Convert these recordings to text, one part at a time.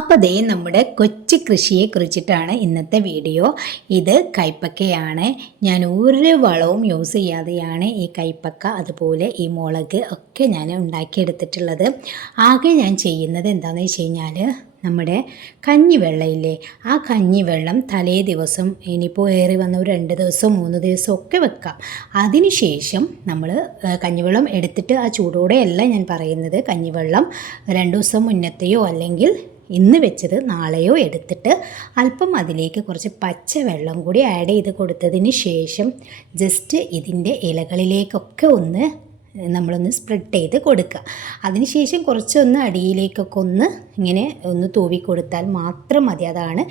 അപ്പോൾ ദേ നമ്മുടെ കൊച്ചു കൃഷിയെ കുറിച്ചിട്ടാണ് ഇന്നത്തെ വീഡിയോ. ഇത് കൈപ്പക്കയാണ്. ഞാൻ ഒരു വളവും യൂസ് ചെയ്യാതെയാണ് ഈ കൈപ്പക്ക അതുപോലെ ഈ മുളക് ഒക്കെ ഞാൻ ഉണ്ടാക്കിയെടുത്തിട്ടുള്ളത്. ആകെ ഞാൻ ചെയ്യുന്നത് എന്താണെന്ന് വെച്ച് കഴിഞ്ഞാൽ നമ്മുടെ കഞ്ഞിവെള്ളമില്ലേ, ആ കഞ്ഞിവെള്ളം തലേ ദിവസം ഇനിയിപ്പോൾ ഏറി വന്ന ഒരു 2 ദിവസം 3 ദിവസം ഒക്കെ വെക്കാം. അതിനുശേഷം നമ്മൾ കഞ്ഞിവെള്ളം എടുത്തിട്ട് ആ ചൂടോടെയല്ല ഞാൻ പറയുന്നത്, കഞ്ഞിവെള്ളം 2 ദിവസം മുന്നത്തെയോ അല്ലെങ്കിൽ ഇന്ന് വെച്ചത് നാളെയോ എടുത്തിട്ട് അല്പം അതിലേക്ക് കുറച്ച് പച്ചവെള്ളം കൂടി ആഡ് ചെയ്ത് കൊടുത്തതിന് ശേഷം ജസ്റ്റ് ഇതിൻ്റെ ഇലകളിലേക്കൊക്കെ നമ്മളൊന്ന് സ്പ്രെഡ് ചെയ്ത് കൊടുക്കുക. അതിനുശേഷം കുറച്ചൊന്ന് അടിയിലേക്കൊക്കെ ഇങ്ങനെ തൂവി കൊടുത്താൽ മാത്രം മതി. അതാണ്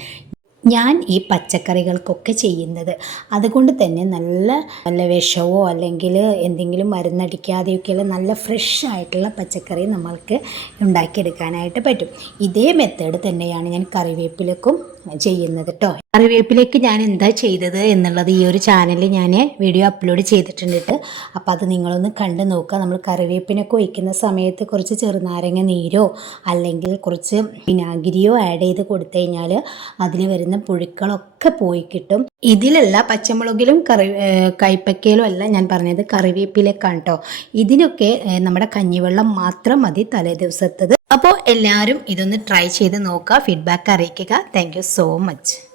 ഞാൻ ഈ പച്ചക്കറികൾക്കൊക്കെ ചെയ്യുന്നത്. അതുകൊണ്ട് തന്നെ നല്ല വിഷമോ അല്ലെങ്കിൽ എന്തെങ്കിലും മരുന്നടിക്കാതെയൊക്കെയുള്ള നല്ല ഫ്രഷ് ആയിട്ടുള്ള പച്ചക്കറി നമ്മൾക്ക് ഉണ്ടാക്കിയെടുക്കാനായിട്ട് പറ്റും. ഇതേ മെത്തേഡ് തന്നെയാണ് ഞാൻ കറിവേപ്പിലക്കും ചെയ്യുന്നത് കേട്ടോ. കറിവേപ്പിലേക്ക് ഞാൻ എന്താ ചെയ്തത് എന്നുള്ളത് ഈ ഒരു ചാനലിൽ ഞാൻ വീഡിയോ അപ്ലോഡ് ചെയ്തിട്ടുണ്ട്. അപ്പോൾ അത് നിങ്ങളൊന്ന് കണ്ടു നോക്കുക. നമ്മൾ കറിവേപ്പിനൊക്കെ ഒഴിക്കുന്ന സമയത്ത് കുറച്ച് ചെറുനാരങ്ങ നീരോ അല്ലെങ്കിൽ കുറച്ച് വിനാഗിരിയോ ആഡ് ചെയ്ത് കൊടുത്തു കഴിഞ്ഞാൽ അതിൽ വരുന്ന പുഴുക്കളൊക്കെ പോയി കിട്ടും. ഇതിലല്ല, പച്ചമുളകിലും കൈപ്പക്കയിലും അല്ല ഞാൻ പറഞ്ഞത്, കറിവേപ്പിലേക്കാണ് കേട്ടോ. ഇതിനൊക്കെ നമ്മുടെ കഞ്ഞിവെള്ളം മാത്രം മതി തലേ ദിവസത്തത്. അപ്പോൾ എല്ലാവരും ഇതൊന്ന് ട്രൈ ചെയ്ത് നോക്കുക, ഫീഡ്ബാക്ക് അറിയിക്കുക. Thank you so much.